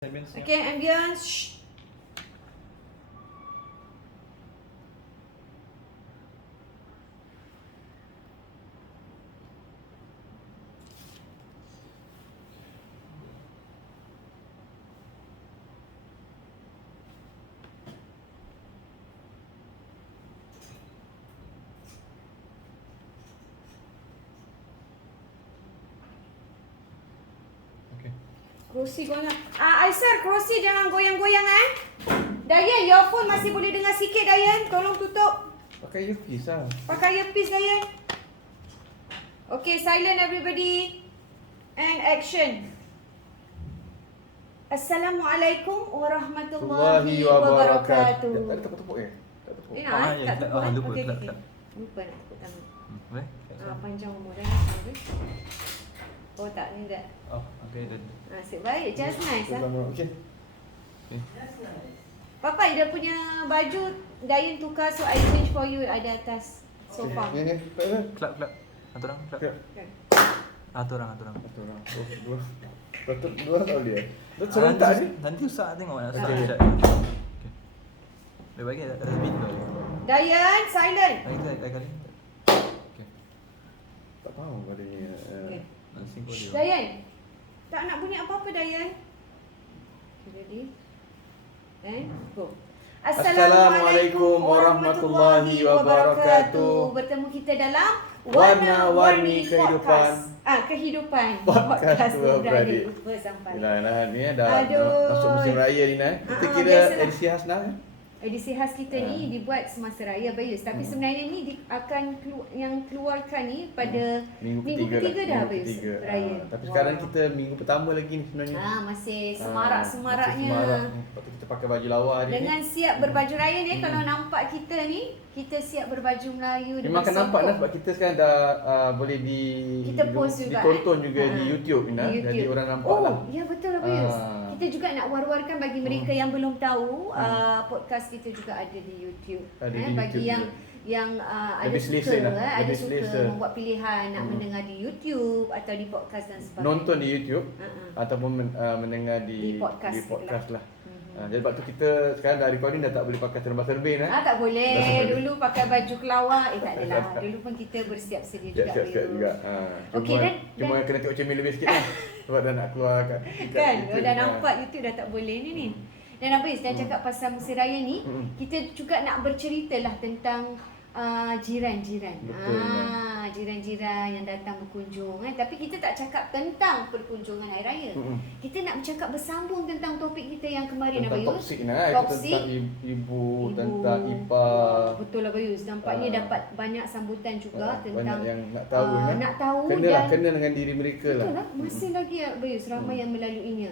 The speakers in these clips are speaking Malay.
Okay, ambience. Shh. Kerusi goyang. Aisyah, kerusi jangan goyang-goyang Dayan, your phone masih boleh dengar sikit Dayan. Tolong tutup. Pakai earpiece lah. Pakai earpiece Dayan. Okay, silent everybody. And action. Assalamualaikum warahmatullahi wabarakatuh. Tak ada tepuk-tepuk ya? Tak tepuk. Tak tepuk lupa, Okay, tak. okay. Lupa nak tepuk tangan. Boleh? Panjang umur dah. Oh tak, ni tak. Oh, okay then. Asyik baik, just nice Okay. Papa, dia punya baju Dayan tukar, so I change for you. Ada atas sofa. Ni. Clap. Satu orang, clap. Okay. Satu orang. Satu orang. Dua. Betul, dua tahu dia. Betul serentak ni. Nanti usah tengok nak start Okay. chat. Okay. Dia bagi ada beat tu. Dayan, silent. Lagi kali. Okay. Tak faham pada ni. Okay. Langsung kau dia. Dayan, tak nak bunyi apa-apa Dayan. Okay, ready? And go. Assalamualaikum warahmatullahi wabarakatuh. Bertemu kita dalam Warna-warni Podcast. Kehidupan. Podcast dua beradik. Lupa sampai. Nah, ni dah Aduh. masuk musim raya ni nah. Kita kira biasalah. edisi khas nah. Edisi khas kita ni dibuat semasa raya Bayus. Tapi sebenarnya ni akan yang keluarkan ni pada Minggu ketiga lah. dah Minggu Bayus. ketiga. Raya. Tapi sekarang kita minggu pertama lagi ni sebenarnya. Masih semarak-semaraknya. Masih semarak. Lepas tu kita pakai baju lawa hari Dengan ni. siap berbaju raya ni, kalau nampak kita ni, kita siap berbaju Melayu. Memang akan nampak nah, sebab kita sekarang dah boleh Kita post juga, ditonton juga di YouTube ni nah. Di YouTube. Jadi orang nampak lah. Ya betul lah Bayus. Kita juga nak war-warkan bagi mereka yang belum tahu, podcast kita juga ada di YouTube. Ada di bagi YouTube yang ada lebih suka, selesa lah. ada Lebih suka selesa. membuat pilihan nak mendengar di YouTube atau di podcast dan sebagainya. Nonton di YouTube ataupun mendengar Di di podcast lah. Jadi sebab tu kita sekarang dah recording dah tak boleh pakai serba-serbi nah. Tak boleh. Tak boleh. Dulu pakai baju kelawar. Tak adalah. Dulu pun kita bersiap sedia juga. Siap-siap juga. Okey, Cuma kena tengok cermin lebih sikit lah. Sebab dah nak keluar kat Kan, YouTube dah ni, nampak YouTube dah tak boleh ni. Dan Abis dah cakap pasal musim raya ni, kita juga nak bercerita lah tentang jiran-jiran. Betul, Jiran-jiran yang datang berkunjung. Tapi kita tak cakap tentang perkunjungan hari raya. Kita nak bercakap bersambung tentang topik kita yang kemarin tentang Abayus. toksik nah. Toksik. Tentang ibu, tentang ipar. Betul lah Bayus. Nampaknya dapat banyak sambutan juga tentang banyak yang nak tahu kan. nak tahu kena dengan diri mereka lah. Betul lah. Masih lagi Bayus ramai yang melaluinya.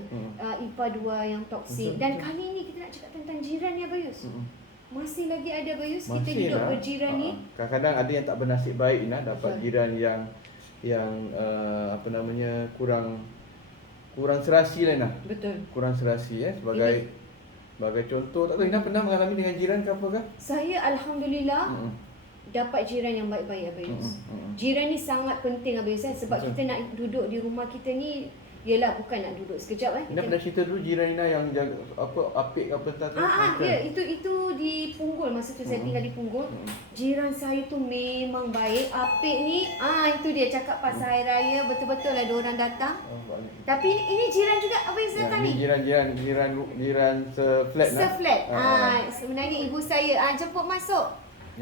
Ipar dua yang toksik. Dan kali ni kita nak cakap tentang jiran ya Bayus. Masih lagi ada Bayus, kita duduk berjiran ni. Kadang-kadang ada yang tak bernasib baik nah, dapat Betul. jiran yang apa namanya kurang serasi lah nah. Betul. Kurang serasi sebagai contoh. Tak tahu Ina pernah mengalami dengan jiran ke apa ke? Saya alhamdulillah dapat jiran yang baik-baik Bayus. Jiran ni sangat penting Bayus sebab Betul. kita nak duduk di rumah kita ni ialah bukan nak duduk sekejap Ina pernah cerita dulu jiran Ina yang jaga apa apik apa tak tahu. Ya, itu di Punggol. Masa tu saya tinggal di Punggol. Jiran saya tu memang baik. Apik ni, itu dia cakap pasal hari raya, betul-betul lah diorang datang. Tapi ini jiran juga apa yang datang ni? Jiran se-flat nah. Se-flat. Sebenarnya ibu saya jemput masuk.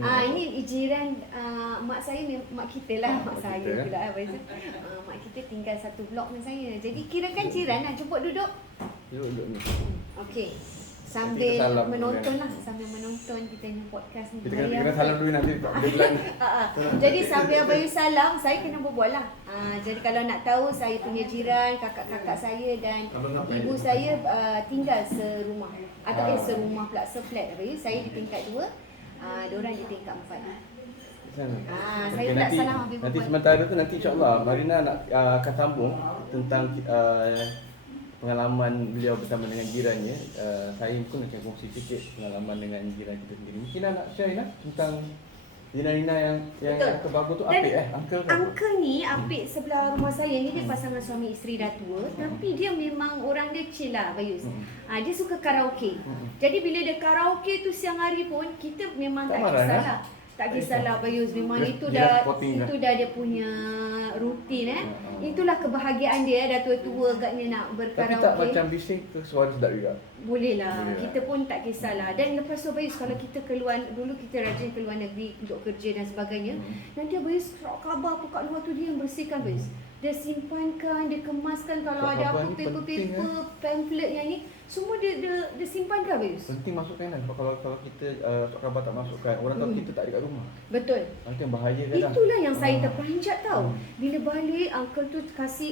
Ini jiran mak saya, mak kita lah, mak saya kita, pula apa itu. Mak kita tinggal satu blok dengan saya. Jadi kirakan jiran nak jemput duduk. Duduk ni. Okey. Nanti Sambil kita salam menonton dulu, lah, sambil menonton kita punya podcast ni. Kita kena salam dulu nanti tak boleh bulan ni. Jadi sambil Abayus salam, saya kena berbual lah. Jadi kalau nak tahu, saya punya jiran, kakak-kakak saya dan ibu saya tinggal serumah. Atau serumah pula, se-flat Abayus. Saya di tingkat 2, diorang di tingkat 4. Saya tak nanti, salah ambil nanti berbual. sementara tu nanti insyaAllah Marina nak akan sambung tentang pengalaman beliau bersama dengan jirannya. Saya pun akan kongsi sikit pengalaman dengan jiran kita sendiri. Mungkin nak share tentang Nina yang Betul. uncle bagus tu Dan apik uncle bagus. Uncle ni apik sebelah rumah saya ni, dia pasangan suami isteri dah tua, tapi dia memang orang dia chill lah Bayus. Dia suka karaoke. Jadi bila dia karaoke tu siang hari pun kita memang Tak tak marah, kisahlah. Tak kisahlah Bayus, memang Dia- itu dia dah sporting dah. itu dah dia punya rutin Itulah kebahagiaan dia dah tua-tua agaknya nak Tapi berkaraoke. tak macam bising ke suara sedap juga. Boleh lah, Boleh lah. kita pun tak kisahlah. Dan lepas tu Bayus, kalau kita keluar, dulu kita rajin keluar negeri untuk kerja dan sebagainya, nanti Bayus surat khabar apa kat luar tu dia yang bersihkan Bayus. Dia simpankan, dia kemaskan, kalau Surat ada khabar apa ni penting, paper-paper, pamphlet yang ni, semua dia simpankan Bayus. Penting masukkan kan. Kalau kita surat khabar tak masukkan, orang tahu kita tak ada kat rumah. Betul. Nanti yang bahaya kadang. Itulah yang saya terperanjat tau. Bila balik, uncle tu kasih,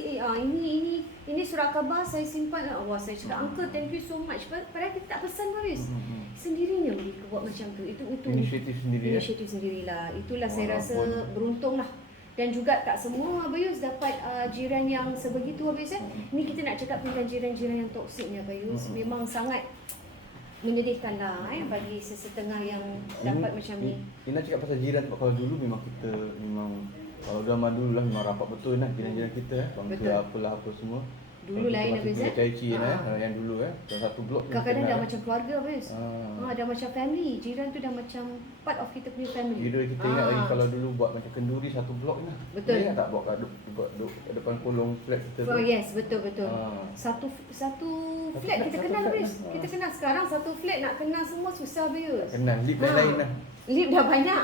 ini surat khabar saya simpan. Wah, saya cakap, uncle thank you so much. Padahal kita tak pesan Bayus. Sendirinya mereka buat macam tu. Itu Inisiatif sendiri ya. inisiatif sendirilah. Itulah saya rasa Walaupun- beruntung lah. Dan juga tak semua Bayus dapat jiran yang sebegitu Bayus. Ni kita nak cakap tentang jiran-jiran yang toksik ni Bayus. Memang sangat menyedihkan lah bagi sesetengah yang dapat macam ni. Ina cakap pasal jiran sebab kalau dulu memang kita kalau zaman dulu lah memang rapat betul lah jiran-jiran kita bangsa Betul. apalah apa semua. Dulu lain Bayus. Cai-cai yang dulu dalam satu blok ni Kadang-kadang dah kenal. macam keluarga Bayus. Dah macam family. Jiran tu dah macam part of kita punya family. Kita ingat lagi kalau dulu buat macam kenduri satu blok ni. Betul. Ingat tak buat kat depan kolong flat kita tu? Oh yes, betul. Ah. Satu flat flat, kita satu kenal flat Bayus. lah. Kita kenal sekarang satu flat nak kenal semua susah Bayus. Kenal lip lain lah. Lip dah banyak.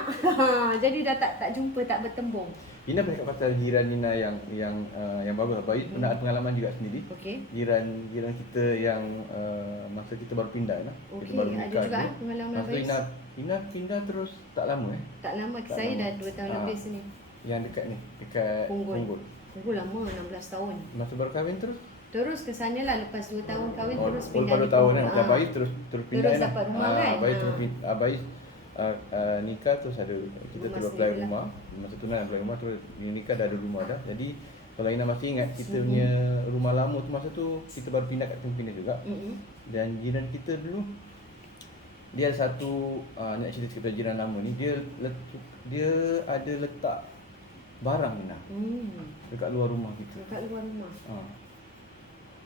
Jadi dah tak jumpa, tak bertembung. Ina bercakap pasal jiran Nina yang bagus lah. Baik pernah ada pengalaman juga sendiri. Okey. Jiran kita yang masa kita baru pindah lah. Okey, Kita baru ada nikah juga dulu. pengalaman Masa Bayus. Ina pindah terus tak lama Tak lama, Tak saya lama. dah 2 tahun lebih sini. Yang dekat ni, dekat Punggol. Punggol. Tunggu lama, 16 tahun. Masa baru kahwin terus? Terus ke sana lah, lepas 2 tahun kahwin terus Oh, pindah baru di tahun Punggol. kan. Macam Bayi terus pindah Terus kan. dapat rumah kan? Bayi terus Bayi nikah terus ada kita Rumah terus apply sendiri lah. rumah. Masa tunang apply rumah terus nikah dah ada rumah dah. Jadi kalau Ina masih ingat kita punya rumah lama tu masa tu kita baru pindah kat Tempina juga. Dan jiran kita dulu dia ada satu nak cerita pasal jiran lama ni dia ada letak barang Ina dekat luar rumah kita. Dekat luar rumah.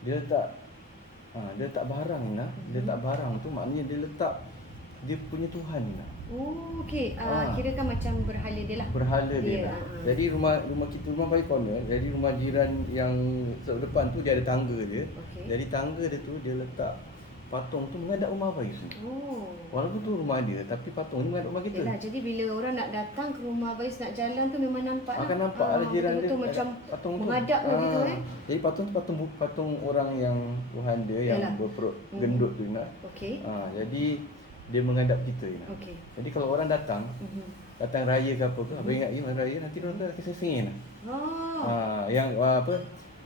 Dia letak barang Ina. Dia letak barang tu maknanya dia letak dia punya Tuhan Ina. Oh, okey. Kira kan macam berhala dia lah. Berhala dia. Ya, Jadi rumah kita rumah baik corner. Jadi rumah jiran yang depan tu dia ada tangga dia. Okey. Jadi tangga dia tu dia letak patung tu menghadap rumah Bayu. Oh. Walaupun tu rumah dia tapi patung ni menghadap rumah kita. Yalah, jadi bila orang nak datang ke rumah Bayus nak jalan tu memang nampak lah. Akan nampak ada jiran dia betul, macam patung tu. menghadap begitu Jadi patung tu patung orang yang Tuhan dia yang Yalah. berperut gendut tu nak. Okey. Jadi dia menghadap kita Ina. Okey. Jadi kalau orang datang raya ke apa tu, abang ingat masa raya nanti dia orang kasi singin. Oh. Yang apa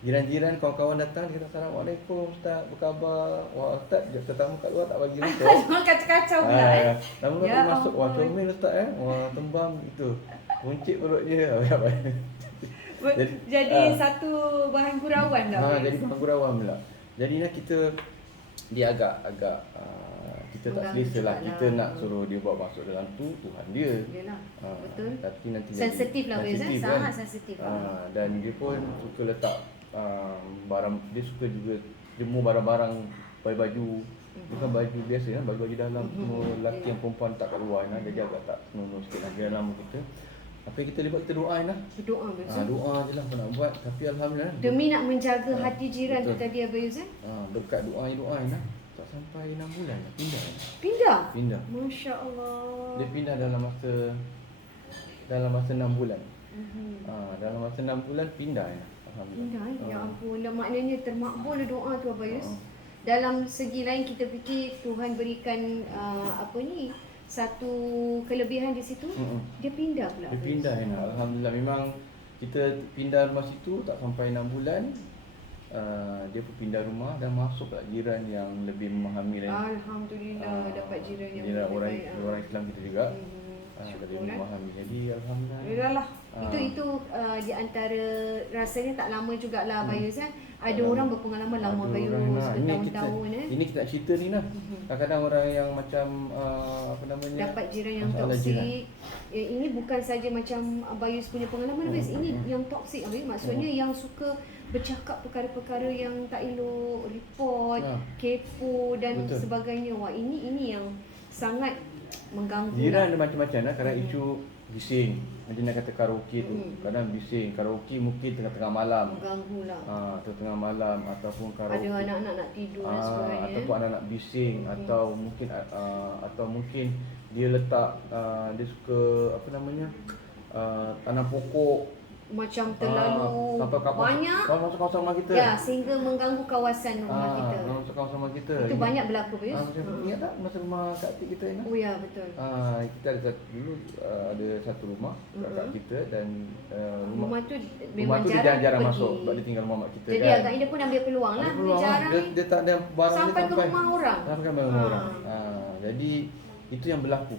jiran-jiran kawan-kawan datang dia kata Assalamualaikum Ustaz, apa khabar? Wah Ustaz tetamu kat luar tak bagi masuk. Orang kacau-kacau pula Lama-lama Ya masuk wah ampun. comel Ustaz Wah tembam itu. Buncit perut dia. Jadi satu bahan gurauan dah. Jadi bahan gurauan pula. Jadi kita dia agak kita tak Mengganggu selesa lah. juga Kita lah. nak suruh dia bawa masuk dalam tu Tuhan dia. Yalah. Betul. Tapi nanti Sensitif lah Bayus, sensitif sangat sensitif. Dan dia pun suka letak barang, dia suka juga jemur barang-barang, baju bukan baju biasa kan, baju-baju dalam semua lelaki yang perempuan tak kat luar nah, dia agak tak senonoh sikit lah dia lama kita. Apa yang kita libat kita doa lah. Berdoa Bayus. Doa je lah apa nak buat tapi alhamdulillah. Demi nak menjaga hati jiran tu betul. tadi Bayus Berkat doa lah. Tak sampai 6 bulan dah pindah. Pindah? Masya Allah. Dia pindah dalam masa 6 bulan. Dalam masa 6 bulan pindah ya. Alhamdulillah. Pindah ya ampun. Dan maknanya termakbul doa tu Bayus. Dalam segi lain kita fikir Tuhan berikan satu kelebihan di situ. Dia pindah pula. Dia pindah ya. Alhamdulillah memang kita pindah rumah situ tak sampai 6 bulan. Dia pun pindah rumah dan masuk kat jiran yang lebih memahami lagi. Alhamdulillah dapat jiran yang jiran lebih baik. orang Islam kita juga. lebih memahami. Jadi alhamdulillah. Yalah. Itu di antara rasanya tak lama jugalah Bayus kan. Ada orang berpengalaman lama Bayus bertahun-tahun Ini kita nak cerita ni lah. Kadang-kadang orang yang macam apa namanya, dapat jiran yang masalah toksik. jiran. Ini bukan saja macam Bayus punya pengalaman Bayus. Ini yang toksik Bayus. Maksudnya yang suka bercakap perkara-perkara yang tak elok, report, kepo dan sebagainya. Wah, ini yang sangat mengganggu. Jiran ada macam-macam lah. Kadang isu bising. Nanti nak kata karaoke tu. Kadang bising. Karaoke mungkin tengah-tengah malam. Mengganggu lah. Tengah malam ataupun karaoke. Ada anak-anak nak tidur dan sebagainya. Ataupun anak-anak bising atau mungkin dia letak dia suka apa namanya, tanam pokok macam terlalu banyak masuk kawasan rumah kita. Ya, sehingga mengganggu kawasan rumah kita. Masuk kawasan rumah kita. Itu banyak berlaku Bayus. Ingat tak masa rumah Kak Atik kita ni? Oh ya, betul. Kita ada ada satu rumah kakak kita dan rumah tu rumah memang tu dia jarang jarang pergi. masuk sebab dia tinggal rumah mak kita. Jadi kan. agaknya dia pun ambil peluang lah. Dia jarang dia tak ada barang sampai ke rumah orang. Sampai ke rumah orang. Jadi itu yang berlaku.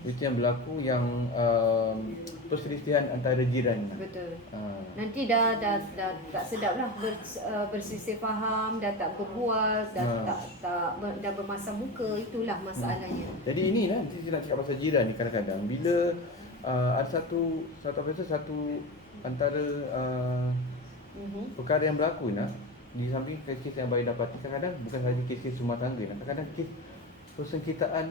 Itu yang berlaku yang perselisihan antara jiran. Betul. Nanti dah tak sedap lah berselisih faham, dah tak berbual, dah bermasam muka, itulah masalahnya. Jadi ini lah kita nak cakap pasal jiran ni kadang-kadang bila ada satu antara perkara yang berlaku nak di samping kes-kes yang bayi dapati, kadang-kadang bukan sahaja kes-kes rumah tangga, kadang-kadang kes persengketaan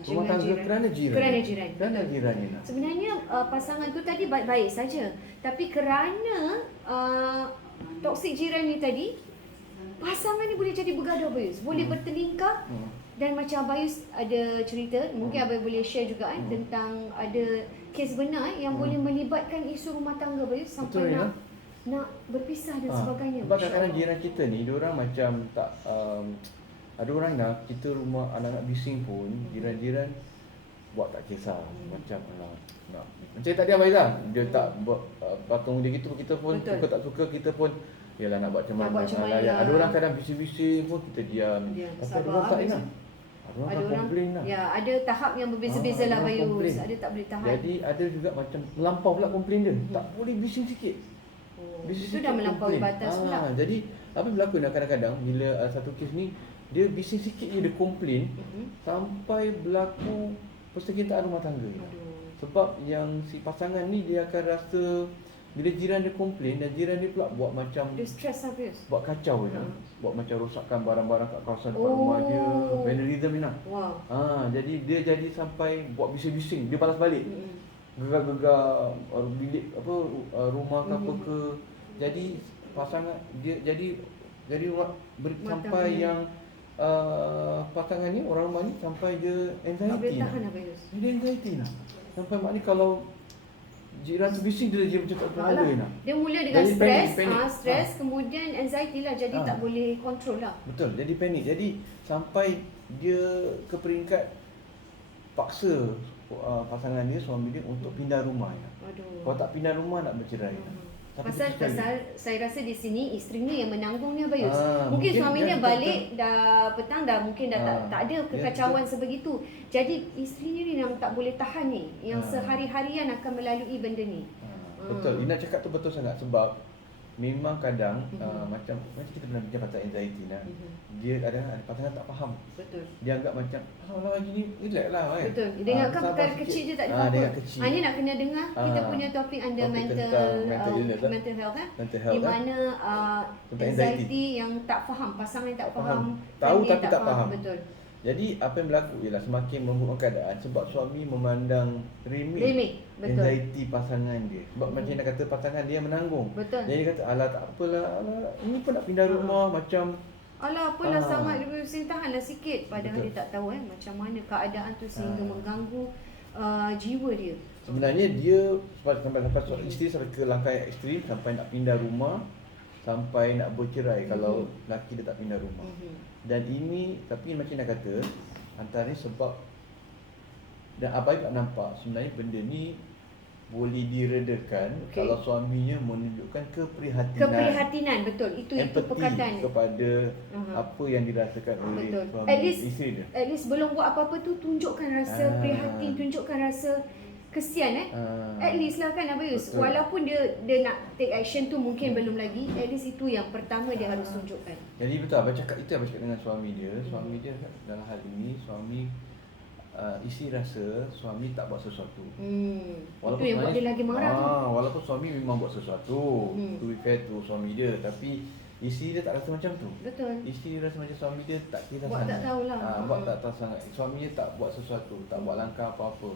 rumah tangga kerana jiran ni. Sebenarnya pasangan tu tadi baik-baik saja, tapi kerana toksik jiran ni tadi, pasangan ni boleh jadi bergaduh Bayus, boleh bertelingkah. Dan macam Bayus ada cerita, mungkin Abang boleh share juga tentang ada kes benar yang boleh melibatkan isu rumah tangga Bayus sampai nak berpisah dan sebagainya. Sebab kadang-kadang jiran kita ni, diorang macam tak ada orang nak kita rumah anak-anak bising pun jiran-jiran buat tak kisah. Macam nak macam tadi Abang Izzah, dia tak buat patung dia gitu, kita pun suka tak suka, kita pun yalah nak buat macam mana. Ada orang kadang bising-bising pun kita diam. Tapi ada orang tak nak. Ada orang komplain lah. Ya, ada tahap yang berbeza-beza lah Bayus. Ada tak boleh tahan. Jadi ada juga macam melampau pula komplain dia. Tak boleh bising sikit. Itu dah melampaui batas pula. Jadi apa berlaku kadang-kadang bila satu kes ni dia bising sikit je dia komplain sampai berlaku persengketaan rumah tangga. Sebab yang si pasangan ni dia akan rasa bila jiran dia komplain dan jiran dia pula buat macam dia stres habis. Buat kacau buat macam rosakkan barang-barang kat kawasan depan rumah dia, vandalism ni lah. Jadi dia jadi sampai buat bising-bising, dia balas balik. Gegar-gegar bilik apa rumah ke apa ke. Jadi pasangan dia jadi sampai yang pasangan ni, orang rumah ni sampai dia anxiety. Tak boleh tahan lah Bayus. Dia anxiety lah. Sampai mak ni kalau jiran tu bising dia macam tak tahu nak. Dia mula dengan stres, kemudian anxiety lah, jadi tak boleh kontrol lah. Betul, jadi panik. Jadi sampai dia ke peringkat paksa pasangan dia, suami dia untuk pindah rumah. Kalau tak pindah rumah nak bercerai. Pasal saya rasa di sini isterinya yang menanggungnya Bayus. Mungkin suaminya balik dah petang dah mungkin dah tak ada kekacauan sebegitu. Jadi isterinya ni yang tak boleh tahan ni, yang sehari-harian akan melalui benda ni. Betul, Ina cakap tu betul sangat sebab memang kadang macam kita pernah bincang pasal anxiety lah. Dia kadang-kadang pasangan tak faham. Betul. Dia anggap macam lagi ni relax lah kan. Betul. Dia ingatkan perkara kecil je tak ada apa-apa. Ini nak kena dengar kita punya topik under mental health kan. Di mana anxiety yang tak faham, pasangan yang tak faham. Tahu tapi tak faham. Betul. Jadi apa yang berlaku ialah semakin memburukkan keadaan sebab suami memandang remeh anxiety pasangan dia. Sebab macam nak kata pasangan dia menanggung. Betul. Jadi dia kata alah tak apalah, ini pun nak pindah rumah macam alah apalah sangat dia mesti tahanlah sikit. Padahal dia tak tahu macam mana keadaan tu sehingga mengganggu jiwa dia. Sebenarnya dia sampai isteri sampai ke langkah yang ekstrim, sampai nak pindah rumah, sampai nak bercerai kalau lelaki dia tak pindah rumah. Dan ini tapi macam nak kata antara sebab dan Abai tak nampak sebenarnya benda ni boleh diredakan kalau suaminya menunjukkan keprihatinan, betul. Itu perkataan kepada apa yang dirasakan oleh suami isteri dia. At least belum buat apa-apa tu tunjukkan rasa prihatin, tunjukkan rasa kesian at least lah kan Abayus. Walaupun dia nak take action tu mungkin belum lagi, at least itu yang pertama dia harus tunjukkan. Jadi betul Abang cakap dengan suami dia. Suami dia dalam hal ini isteri rasa suami tak buat sesuatu. Itu yang buat dia lagi marah. Walaupun suami memang buat sesuatu, to be fair to suami dia, tapi isteri dia tak rasa macam tu. Betul. Isteri rasa macam suami dia tak kira buat sangat. Tak tahulah. Buat tak tahu sangat. Suami dia tak buat sesuatu, tak buat langkah apa-apa.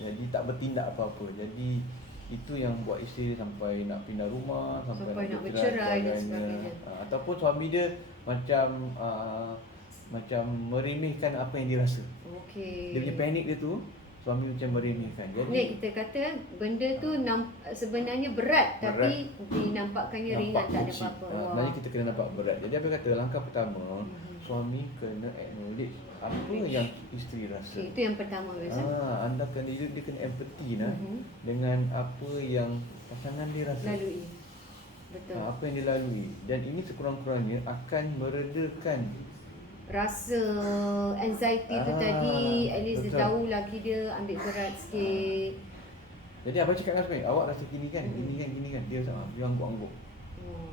Jadi tak bertindak apa-apa. Jadi itu yang buat isteri sampai nak pindah rumah, sampai nak bercerai dan sebagainya. Ataupun suami dia macam meremehkan apa yang dia rasa. Dia punya panik dia tu, suami macam meremehkan. Jadi ni kita kata benda tu sebenarnya berat, tapi dinampakkannya ringan, tak ada apa-apa. Sebenarnya kita kena nampak berat. Jadi apa kata langkah pertama, suami kena acknowledge apa yang isteri rasa. Itu yang pertama guys. Anda kena dia kena empathy dengan apa yang pasangan dia rasa. Lalui. Betul. Apa yang dia lalui, dan ini sekurang-kurangnya akan meredakan rasa anxiety tu tadi. At least dia tahu laki dia ambil berat sikit. Jadi abang cakap dengan suami, awak rasa gini kan, gini kan. Dia sama, dia angguk-angguk.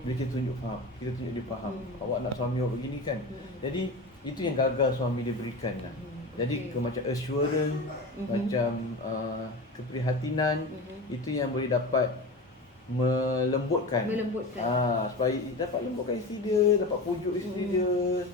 Bila kita tunjuk faham, kita tunjuk dia faham. Awak nak suami awak begini kan. Jadi itu yang gagal suami dia berikan lah. Jadi macam assurance, macam keprihatinan, itu yang boleh dapat melembutkan. Supaya dapat lembutkan isteri dia, dapat pujuk isteri dia.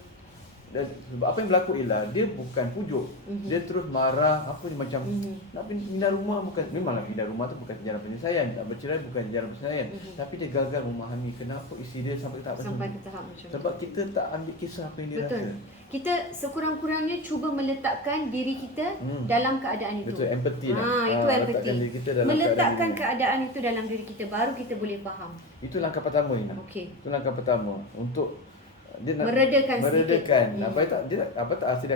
Dan sebab apa yang berlaku ialah dia bukan pujuk, dia terus marah, apa dia macam nak pindah rumah, bukan, memanglah pindah rumah tu bukan jalan penyelesaian, nak bercerai bukan jalan penyelesaian, tapi dia gagal memahami kenapa isteri dia sampai tahap macam tu. Sebab kita tak ambil kisah apa yang dia rasa. Kita sekurang-kurangnya cuba meletakkan diri kita dalam keadaan itu. Betul, empathy itu empathy. Meletakkan keadaan itu dalam diri kita, baru kita boleh faham. Itu langkah pertama ini. Itu langkah pertama untuk dia nak meredakan. Apa tak asal dia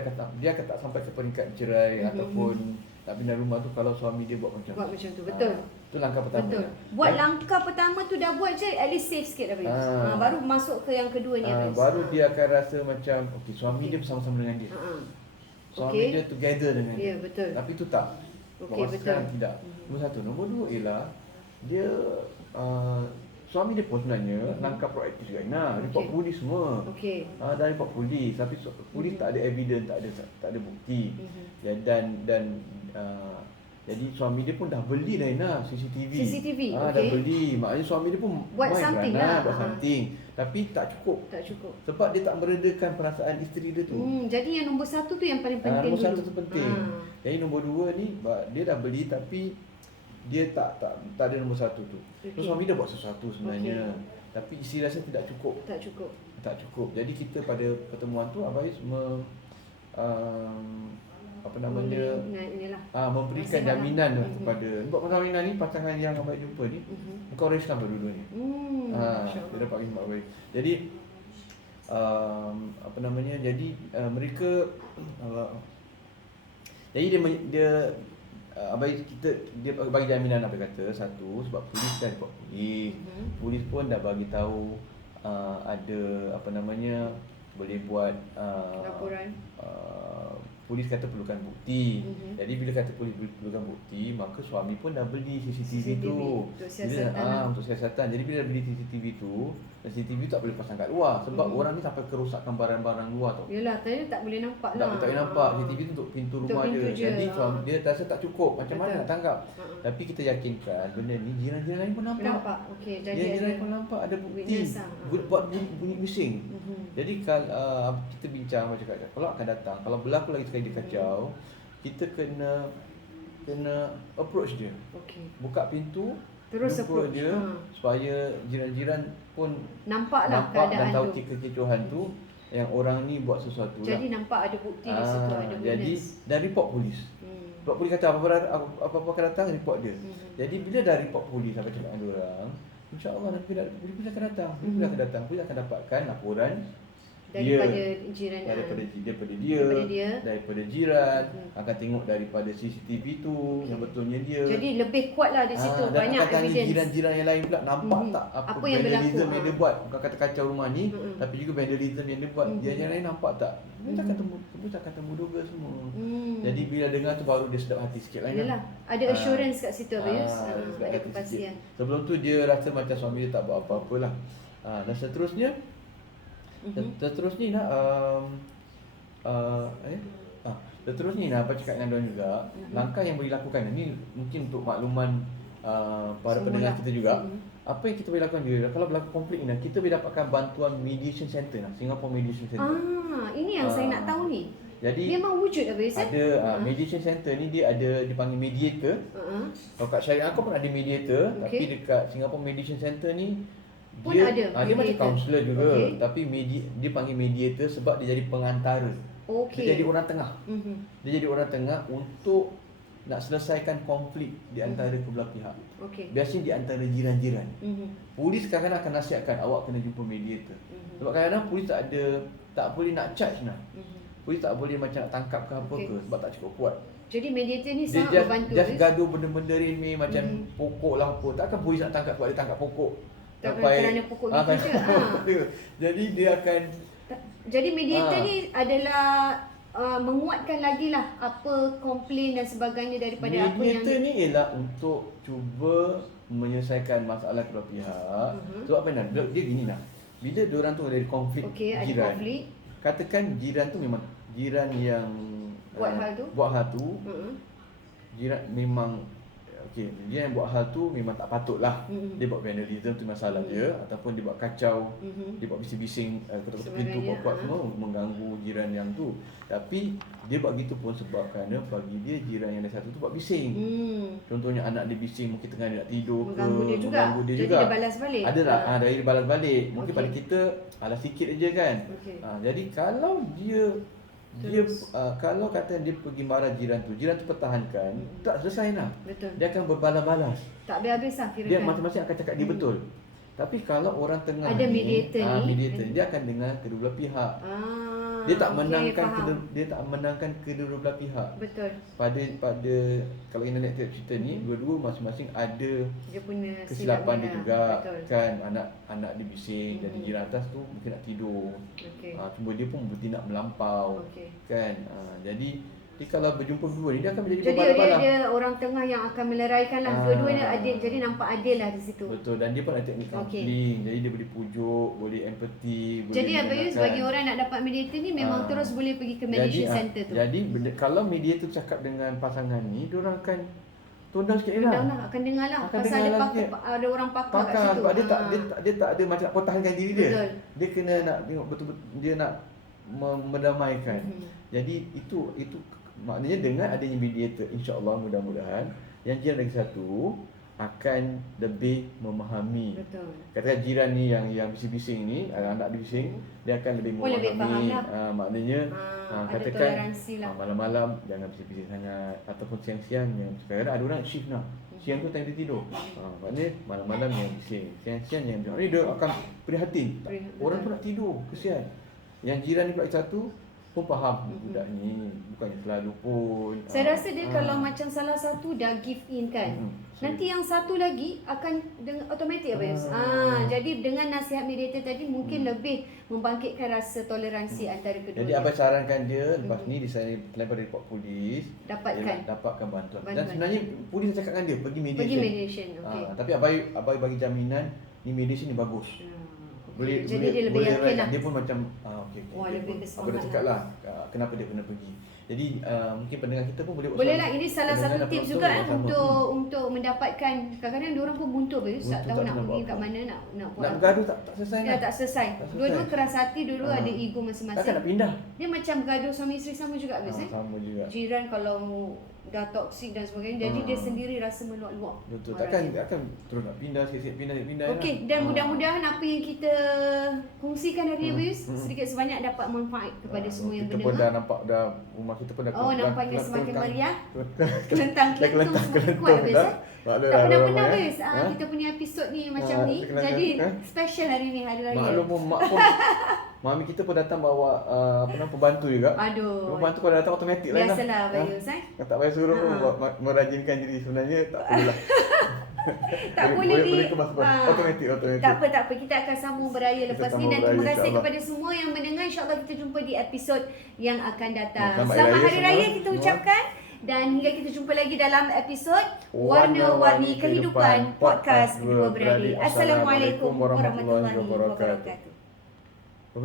akan tak sampai ke peringkat cerai ataupun nak pindah rumah tu kalau suami dia buat macam tu. Betul. Itu langkah pertama. Betul. Buat langkah pertama tu dah buat je, at least safe sikit dah. Baru masuk ke yang kedua ni. Baru dia akan rasa macam suami dia bersama-sama dengan dia. Suami dia together dengan dia. Betul. Tapi tu tak. Sekarang tidak. Nombor satu. Nombor dua ialah dia suami dia pun sebenarnya langkah proaktif juga. Report polis semua. Dah report polis, tapi polis tak ada evidence, tak ada bukti. Jadi suami dia pun dah beli dah CCTV. Dah beli. Maknanya suami dia pun buat something lah. Buat something. Tapi tak cukup. Sebab dia tak meredakan perasaan isteri dia tu. Jadi yang nombor satu tu yang paling penting. Nombor satu tu penting. Jadi nombor dua ni dia dah beli tapi dia tak ada nombor satu tu. Suami dia buat sesuatu sebenarnya, tapi isteri rasa tidak cukup. Tak cukup. Jadi kita pada pertemuan tu Abayus memberikan jaminan kepada jaminan ni pasangan yang Abayus jumpa ni bukan orang Islam dua-dua ni. Dia dapat pergi sebab Abayus. Jadi mereka jadi dia Abayus dia bagi jaminan apa kata. Satu, sebab polis dah report polis. Polis pun dah bagi tahu ada boleh buat laporan. Polis kata perlukan bukti. Jadi bila kata polis perlukan bukti, maka suami pun dah beli CCTV tu untuk siasatan. Untuk siasatan. Jadi bila beli CCTV tu, CCTV tak boleh pasang kat luar sebab orang ni sampai kerosakkan barang-barang luar tau. Yalah, tadi tak boleh nampak lah. Tak boleh nampak. CCTV tu untuk pintu rumah dia. Jadi suami dia rasa tak cukup. Macam mana nak tangkap? Tapi kita yakinkan benda ni jiran-jiran lain pun nampak. Jiran-jiran lain pun nampak ada bukti. Buat bunyi bising. Jadi kalau kita bincang macam kata, kalau akan datang, kalau berlaku lagi sekali dia kacau, kita kena approach dia. Buka pintu, terus approach dia supaya jiran-jiran pun nampak keadaan dan tahu tu. kekecohan tu yang orang ni buat sesuatu. Jadi nampak ada bukti di situ, ada witness. Jadi dan report polis. Report polis kata apa-apa akan datang, report dia. Jadi bila dah report polis apa cakap dengan orang, insya-Allah nanti polis akan datang. Polis akan dapatkan laporan daripada jiran. Daripada dia. daripada jiran, akan tengok daripada CCTV tu yang betulnya dia. Jadi lebih kuat lah di situ, Dan banyak akan tanya evidence. jiran-jiran yang lain pula, nampak tak Apa yang vandalism berlaku, yang dia buat. Bukan kata kacau rumah ni, tapi juga vandalism yang dia buat. Jiran lain nampak tak? Dia cakap temu duga semua. Jadi bila dengar tu baru dia sedap hati sikit lah. Yalah, ada assurance kat situ Abayus. sedap Ada hati kepastian. sikit. Sebelum tu dia rasa macam suami dia tak buat apa-apa lah. Dan seterusnya seterusnya nak seterusnya nak apa cakap dengan diorang juga, langkah yang boleh lakukan ni mungkin untuk makluman para pendengar kita juga. Apa yang kita boleh lakukan juga, kalau berlaku konflik ni, kita boleh dapatkan bantuan mediation center lah, Singapore Mediation Center. Ini yang saya nak tahu ni. Jadi memang wujud Abayus ada mediation center ni, dia dipanggil mediator. Kalau kat syariah aku pun ada mediator, tapi dekat Singapore Mediation Center ni pun dia ada dia macam kaunselor juga, okay. tapi dia panggil mediator sebab dia jadi pengantara. Okay. Dia jadi orang tengah. Dia jadi orang tengah untuk nak selesaikan konflik di antara kedua pihak. Okay. Biasanya di antara jiran-jiran. Polis kadang-kadang akan nasihatkan awak kena jumpa mediator. Sebab kadang-kadang polis tak boleh nak charge lah. Polis tak boleh macam nak tangkap ke apa ke sebab tak cukup kuat. Jadi mediator ni Dia sangat membantu. Just gaduh benda-benda remeh macam pokok lah apa. Takkan polis nak tangkap sebab dia tangkap pokok. Kerana pokok gitu je. Jadi dia akan. Jadi mediator ni adalah menguatkan lagi lah apa komplain dan sebagainya daripada apa yang mediator ni ialah untuk cuba menyelesaikan masalah kedua pihak. Sebab apa nak? Dia gini nak. Bila diorang tu ada konflik ada jiran. konflik. Katakan jiran tu memang jiran yang buat hal tu. Jiran memang dia yang buat hal tu memang tak patut lah. Dia buat vandalism tu masalah dia, ataupun dia buat kacau, dia buat bising-bising, ketuk-ketuk pintu kuat-kuat semua mengganggu jiran yang tu. Tapi dia buat gitu pun sebab kerana bagi dia jiran yang ada satu tu buat bising. Contohnya anak dia bising, mungkin tengah dia nak tidur mengganggu dia juga. Jadi dia balas balik. Ada lah, dari dia balas balik. Mungkin pada kita alah sikit aja kan. Jadi kalau kalau kata dia pergi marah jiran tu pertahankan, tak selesai lah. Betul. Dia akan berbalas-balas. Tak habis-habis lah kira-kira. Dia masing-masing akan cakap dia betul. Tapi kalau orang tengah ada mediator mediator, dia akan dengar kedua belah pihak. Dia tak menangkan kedua belah pihak. Betul. Pada kalau kita lihat cerita ni, dua-dua masing-masing ada dia punya kesilapan dia juga. Betul. Kan anak dia bising dan jiran atas tu mungkin nak tidur. Cuma dia pun bertindak melampau. Kan. Jadi kalau berjumpa dua ni, dia akan menjadi berbalah-balah. Jadi dia orang tengah yang akan meleraikan lah. Dua-duanya adil. Jadi nampak adil lah di situ. Betul. Dan dia pun ada teknik counselling. Jadi dia boleh pujuk, boleh empathy. Jadi Abayus, bagi orang nak dapat mediator ni memang terus boleh pergi ke mediation center tu. Jadi kalau mediator cakap dengan pasangan ni, diorang akan tone down sikit lah. Akan dengar lah. Pasal ada orang pakar kat situ. Sebab dia tak ada macam nak pertahankan diri dia. Betul. Dia kena nak tengok betul-betul, dia nak mendamaikan. Jadi itu maknanya dengan adanya mediator, insya-Allah mudah-mudahan yang jiran lagi satu akan lebih memahami. Betul. Katakan jiran ni yang bising-bising ni, anak dia bising, dia akan lebih memahami. Lebih faham lah. Maknanya katakan lah. malam-malam jangan bising-bising sangat, ataupun siang-siang yang sekarang ada orang shift lah. Siang tu time dia tidur. Maknanya malam-malam yang bising, siang-siang yang dia akan prihatin. Orang tu nak tidur, kesian. Yang jiran ni pula satu pun faham budak ni bukannya selalu pun. Saya rasa dia kalau macam salah satu dah give in kan. Nanti yang satu lagi akan automatik Abayus. Jadi dengan nasihat mediator tadi mungkin lebih membangkitkan rasa toleransi antara kedua. Jadi Abang sarankan dia lepas ni selain daripada report polis, dapatkan bantuan. Dan sebenarnya polis cakap dengan dia pergi mediation. Tapi Abang bagi jaminan ni mediation ni bagus. Jadi dia lebih yakin lah. Dia pun macam lebih bersemangat. Apa dia cakap lah kenapa dia kena pergi. Jadi mungkin pendengar kita pun boleh lah, ini salah satu tips juga untuk mendapatkan. Kadang-kadang diorang pun buntu tak tahu nak pergi kat mana, nak buat nak bergaduh tak selesai. Tak selesai. Dua-dua keras hati, dua-dua ada ego masing-masing. Takkan nak pindah. Dia macam gaduh suami isteri sama juga sama juga. Jiran kalau dah toksik dan sebagainya, jadi dia sendiri rasa meluap-luap. Betul. Takkan terus nak pindah, sikit-sikit pindah. Okey, dan mudah-mudahan apa yang kita kongsikan hari ini sedikit sebanyak dapat manfaat kepada semua yang mendengar. Kita pun dah nampak rumah kita pun dah nampaknya semakin meriah. Kelentang-kelentung semakin kuat Abayus. Tak pernah Abayus. Kita punya episod ni macam ni. Jadi special hari ni, hari raya. Maklum pun mak Mami kita pun datang bawa pembantu juga. Aduh. Pembantu kalau datang automatik lah. Biasalah Bayus Tak payah suruh pun merajinkan diri sebenarnya tak perlulah. Tak boleh boleh kemas automatik. Tak apa. Kita akan sambung beraya lepas Kita ni. Dan sambung terima beraya, kasih insyaAllah. kepada semua yang mendengar. InsyaAllah kita jumpa di episod yang akan datang. Selamat Selamat Hari Hari Raya Raya semua. kita ucapkan. Dan hingga kita jumpa lagi dalam episod Warna-Warni Kehidupan Podcast Dua Beradik. Assalamualaikum warahmatullahi wabarakatuh.